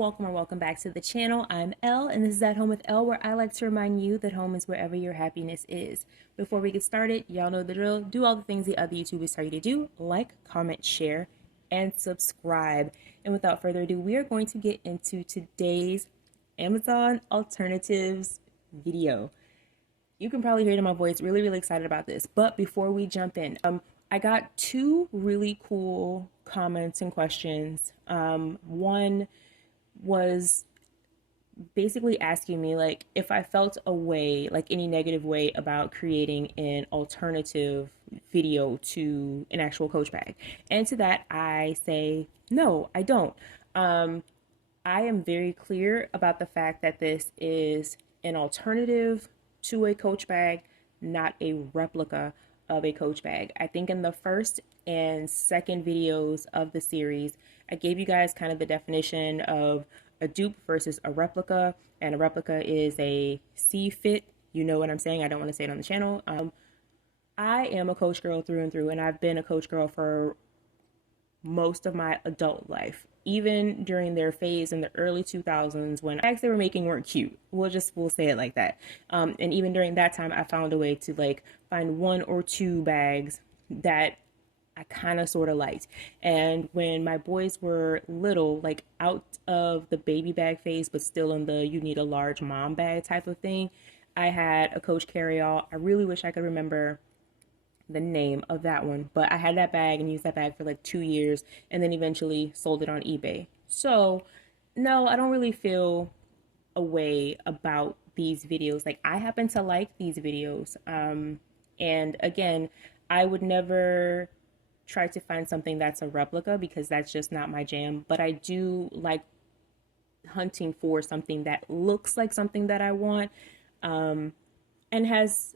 welcome or welcome back to the channel. I'm Elle, and this is At Home with Elle, where I like to remind you that home is wherever your happiness is. Before we get started, y'all know the drill. Do all the things the other YouTubers tell you to do, like, comment, share, and subscribe. And without further ado, we are going to get into today's Amazon alternatives video. You can probably hear it in my voice, really excited about this. But before we jump in, I got two really cool comments and questions. One was basically asking me like if I felt a way, like any negative way about creating an alternative video to an actual Coach bag. And to that I say, no, I don't. I am very clear about the fact that this is an alternative to a Coach bag, not a replica of a Coach bag. I think in the first and second videos of the series, I gave you guys kind of the definition of a dupe versus a replica, and a replica is a C-fit. You know what I'm saying? I don't want to say it on the channel. I am a Coach girl through and through, and I've been a Coach girl for most of my adult life, even during their phase in the early 2000s when bags they were making weren't cute. We'll say it like that. And even during that time, I found a way to like find one or two bags that I kind of sort of liked. And when my boys were little, like out of the baby bag phase, but still in the you need a large mom bag type of thing, I had a Coach carryall. I really wish I could remember the name of that one, but I had that bag and used that bag for like 2 years and then eventually sold it on eBay. So no, I don't really feel a way about these videos. Like I happen to like these videos. And again, I would never try to find something that's a replica because that's just not my jam, but I do like hunting for something that looks like something that I want, and has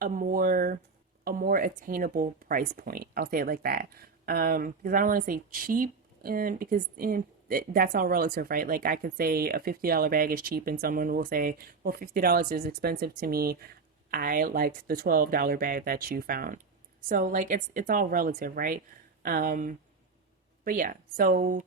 a more attainable price point. I'll say it like that. Because I don't want to say cheap, and because that's all relative, right? Like I could say a $50 bag is cheap, and someone will say, "Well, $50 is expensive to me. I liked the $12 bag that you found." So like it's all relative, right? But yeah, so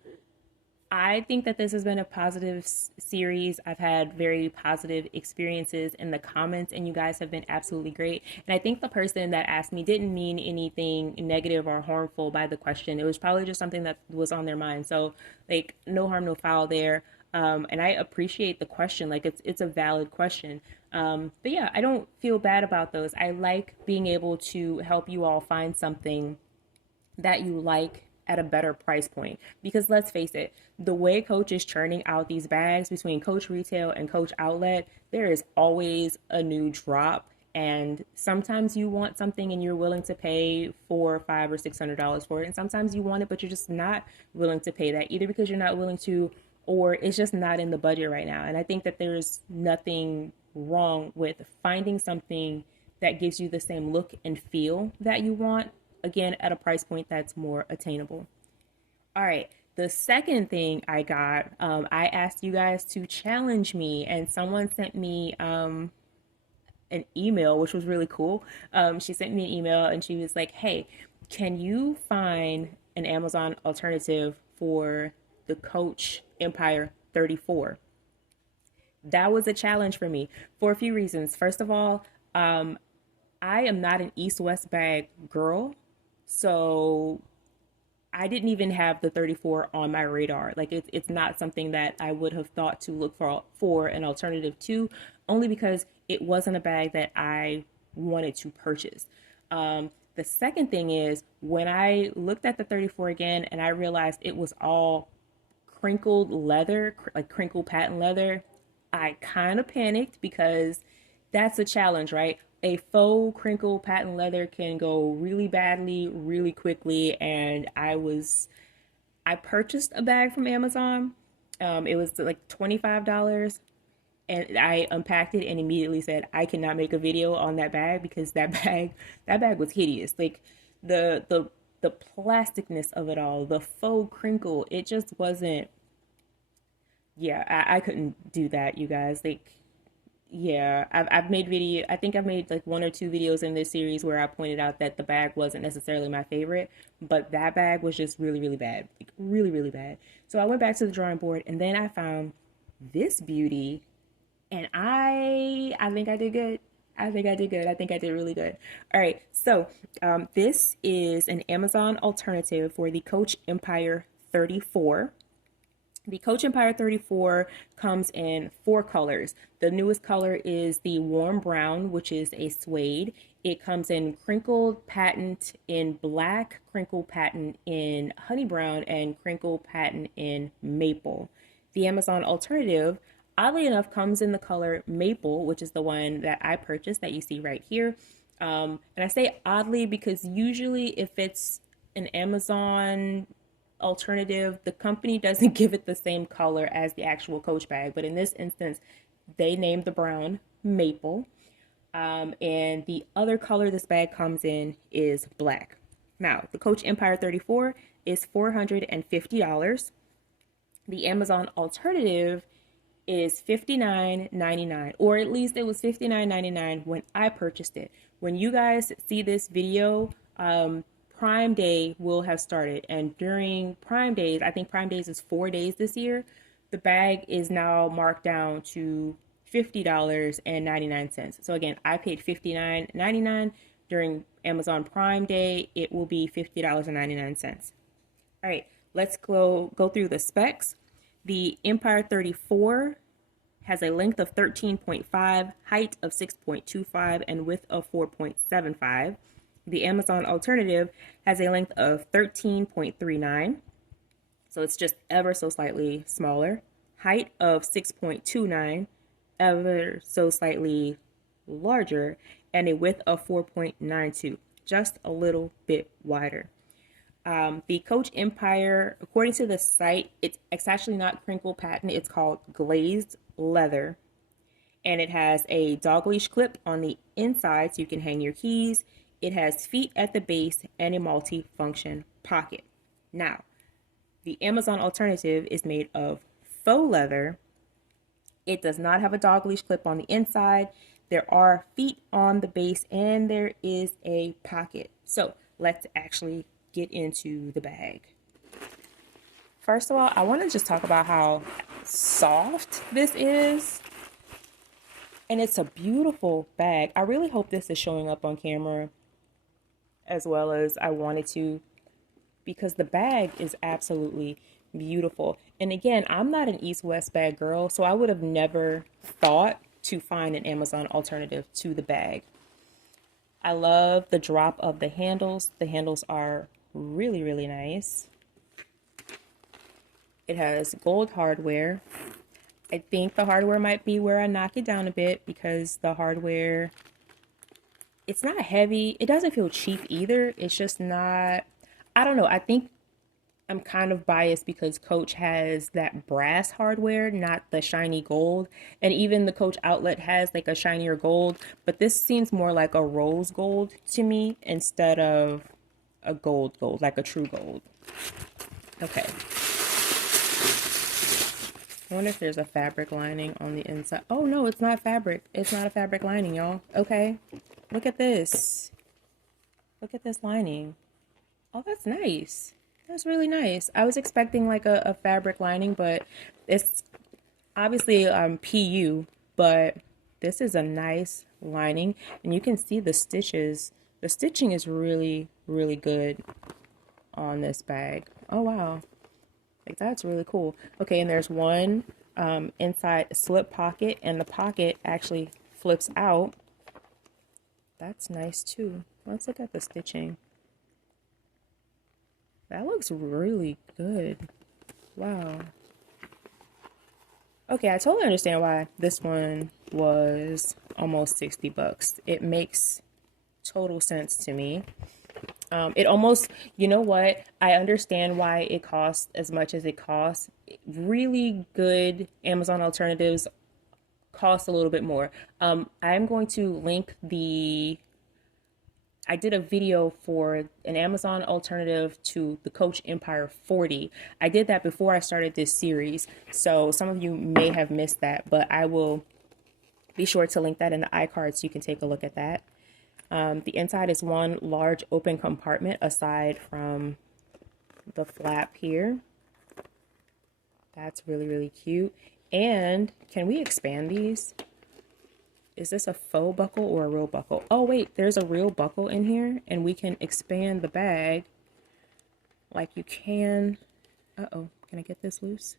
I think that this has been a positive series. I've had very positive experiences in the comments, and you guys have been absolutely great. And I think the person that asked me didn't mean anything negative or harmful by the question. It was probably just something that was on their mind. So, like, no harm, no foul there. And I appreciate the question. Like, it's a valid question. But yeah, I don't feel bad about those. I like being able to help you all find something that you like at a better price point, because let's face it, the way Coach is churning out these bags between Coach retail and Coach outlet, there is always a new drop, and sometimes you want something and you're willing to pay $400, $500, or $600 for it, and sometimes you want it but you're just not willing to pay that, either because you're not willing to or it's just not in the budget right now. And I think that there's nothing wrong with finding something that gives you the same look and feel that you want, again, at a price point that's more attainable. All right. The second thing I got, I asked you guys to challenge me, and someone sent me an email, which was really cool. She sent me an email and she was like, "Hey, can you find an Amazon alternative for the Coach Empire 34?" That was a challenge for me for a few reasons. First of all, I am not an East-West bag girl. So I didn't even have the 34 on my radar. Like it's not something that I would have thought to look for an alternative to, only because it wasn't a bag that I wanted to purchase. The second thing is when I looked at the 34 again and I realized it was all crinkled leather, like crinkled patent leather, I kind of panicked because that's a challenge, right? A faux crinkle patent leather can go really badly really quickly, and I purchased a bag from Amazon. It was like $25, and I unpacked it and immediately said I cannot make a video on that bag because that bag was hideous. Like the plasticness of it all, the faux crinkle, it just wasn't. Yeah, I couldn't do that, you guys. Like Yeah, I've made video. I think I've made like one or two videos in this series where I pointed out that the bag wasn't necessarily my favorite, but that bag was just really, really bad, like really, really bad. So I went back to the drawing board, and then I found this beauty, and I think I did good. I think I did good. I think I did really good. All right, so this is an Amazon alternative for the Coach Empire 34. The Coach Empire 34 comes in four colors. The newest color is the warm brown, which is a suede. It comes in crinkled patent in black, crinkled patent in honey brown, and crinkled patent in maple. The Amazon alternative, oddly enough, comes in the color maple, which is the one that I purchased that you see right here. And I say oddly because usually if it's an Amazon alternative, the company doesn't give it the same color as the actual Coach bag, but in this instance, they named the brown maple. And the other color this bag comes in is black. Now, the Coach Empire 34 is $450. The Amazon alternative is $59.99, or at least it was $59.99 when I purchased it. When you guys see this video, Prime Day will have started, and during Prime Days, I think Prime Days is 4 days this year, the bag is now marked down to $50.99. So again, I paid $59.99. During Amazon Prime Day, it will be $50.99. All right, let's go through the specs. The Empire 34 has a length of 13.5, height of 6.25, and width of 4.75. The Amazon alternative has a length of 13.39, so it's just ever so slightly smaller. Height of 6.29, ever so slightly larger, and a width of 4.92, just a little bit wider. The Coach Empire, according to the site, it's actually not crinkled patent, it's called glazed leather. And it has a dog leash clip on the inside so you can hang your keys. It has feet at the base and a multi-function pocket. Now, the Amazon alternative is made of faux leather. It does not have a dog leash clip on the inside. There are feet on the base and there is a pocket. So let's actually get into the bag. First of all, I want to just talk about how soft this is. And it's a beautiful bag. I really hope this is showing up on camera as well as I wanted to, because the bag is absolutely beautiful. And again, I'm not an East-West bag girl, so I would have never thought to find an Amazon alternative to the bag. I love the drop of the handles. The handles are really, really nice. It has gold hardware. I think the hardware might be where I knock it down a bit because the hardware, it's not heavy. It doesn't feel cheap either. It's just not, I don't know. I think I'm kind of biased because Coach has that brass hardware, not the shiny gold. And even the Coach outlet has like a shinier gold, but this seems more like a rose gold to me instead of a gold, like a true gold. Okay. I wonder if there's a fabric lining on the inside. Oh no, it's not fabric. It's not a fabric lining, y'all. Okay. Look at this. Look at this lining. Oh, that's nice. That's really nice. I was expecting like a fabric lining, but it's obviously PU, but this is a nice lining and you can see the stitches. The stitching is really, really good on this bag. Oh wow. Like that's really cool. Okay, and there's one inside slip pocket, and the pocket actually flips out. That's nice too. Let's look at the stitching. That looks really good. Wow. Okay, I totally understand why this one was almost 60 bucks. It makes total sense to me. It almost, you know what? I understand why it costs as much as it costs. Really good Amazon alternatives cost a little bit more. I'm going to link I did a video for an Amazon alternative to the Coach Empire 40. I did that before I started this series, so some of you may have missed that, but I will Be sure to link that in the iCard so you can take a look at that. The inside is one large open compartment aside from the flap here. That's really, really cute. And can we expand these? Is this a faux buckle or a real buckle? Oh wait, there's a real buckle in here, and we can expand the bag like you can. Uh-oh, can I get this loose?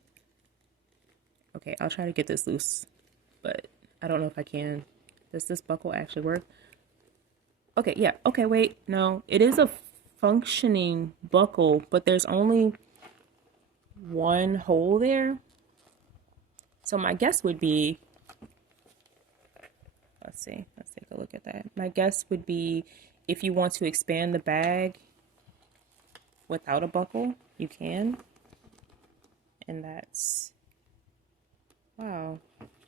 Okay, I'll try to get this loose, but I don't know if I can. Does this buckle actually work? Okay, yeah. Okay, wait. No, it is a functioning buckle, but there's only one hole there. So my guess would be, let's see, let's take a look at that. My guess would be if you want to expand the bag without a buckle, you can. And that's, wow,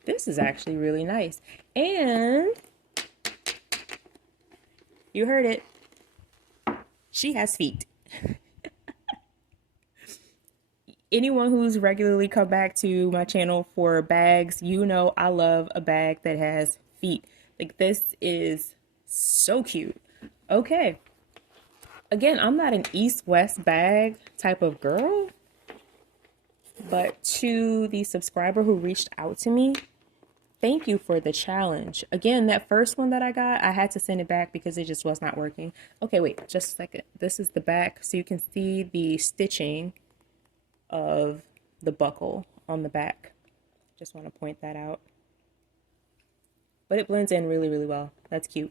this is actually really nice. And you heard it, she has feet. Anyone who's regularly come back to my channel for bags, you know I love a bag that has feet. Like, this is so cute. Okay. Again, I'm not an East-West bag type of girl, but to the subscriber who reached out to me, thank you for the challenge. Again, that first one that I got, I had to send it back because it just was not working. Okay, wait, just a second. This is the back, so you can see the stitching of the buckle on the back. Just want to point that out. But it blends in really, really well. That's cute.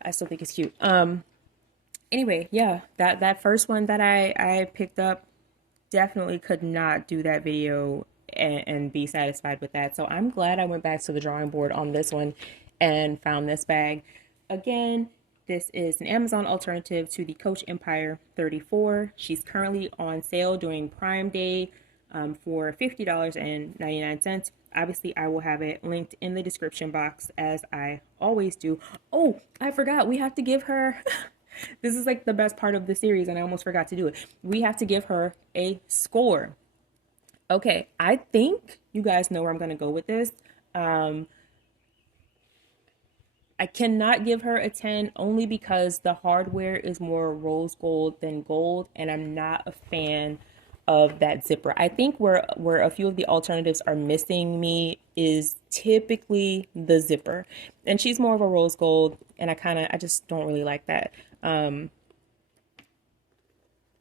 I still think it's cute. Anyway, yeah, that first one that I picked up, definitely could not do that video and be satisfied with that. So I'm glad I went back to the drawing board on this one and found this bag. Again, this is an Amazon alternative to the Coach Empire 34. She's currently on sale during Prime Day for $50.99. Obviously, I will have it linked in the description box as I always do. Oh, I forgot. We have to give her... This is like the best part of the series, and I almost forgot to do it. We have to give her a score. Okay, I think you guys know where I'm going to go with this. I cannot give her a 10 only because the hardware is more rose gold than gold, and I'm not a fan of that zipper. I think where a few of the alternatives are missing me is typically the zipper. And she's more of a rose gold, and I just don't really like that. I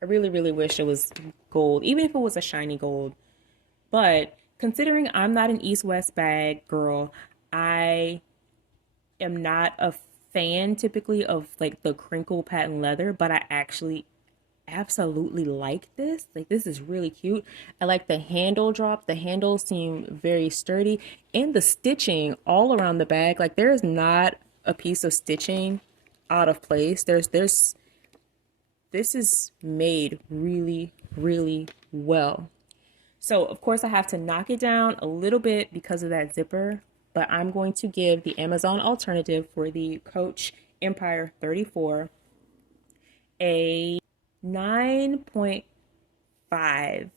really, really wish it was gold, even if it was a shiny gold. But considering I'm not an East-West bag girl, I am not a fan typically of like the crinkle patent leather, but I actually absolutely like this. Like, this is really cute. I like the handle drop. The handles seem very sturdy, and the stitching all around the bag. Like, there is not a piece of stitching out of place. This is made really, really well. So of course I have to knock it down a little bit because of that zipper, but I'm going to give the Amazon alternative for the Coach Empire 34 a 9.5. I'm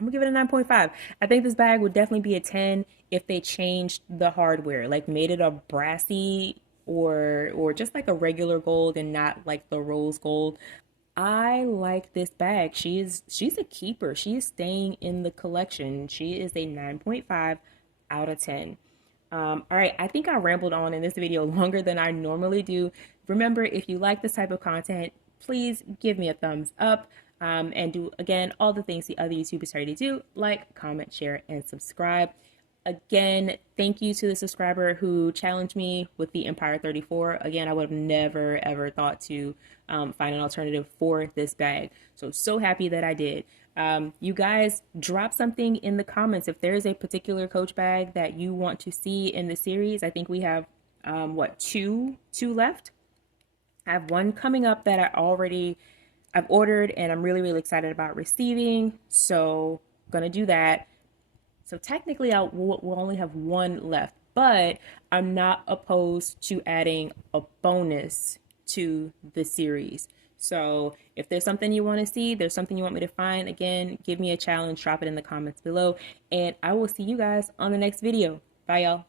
gonna give it a 9.5. I think this bag would definitely be a 10 if they changed the hardware, like made it a brassy or just like a regular gold and not like the rose gold. I like this bag. She's a keeper. She is staying in the collection. She is a 9.5 out of 10. All right, I think I rambled on in this video longer than I normally do. Remember, if you like this type of content, please give me a thumbs up and do, again, all the things the other YouTubers already do, like, comment, share, and subscribe. Again, thank you to the subscriber who challenged me with the Empire 34. Again, I would have never, ever thought to find an alternative for this bag. So happy that I did. You guys, drop something in the comments if there is a particular Coach bag that you want to see in the series. I think we have, two left. I have one coming up that I've ordered and I'm really, really excited about receiving. So I'm gonna do that. So technically we'll only have one left, but I'm not opposed to adding a bonus to the series. So if there's something you want to see, there's something you want me to find, again, give me a challenge, drop it in the comments below, and I will see you guys on the next video. Bye, y'all.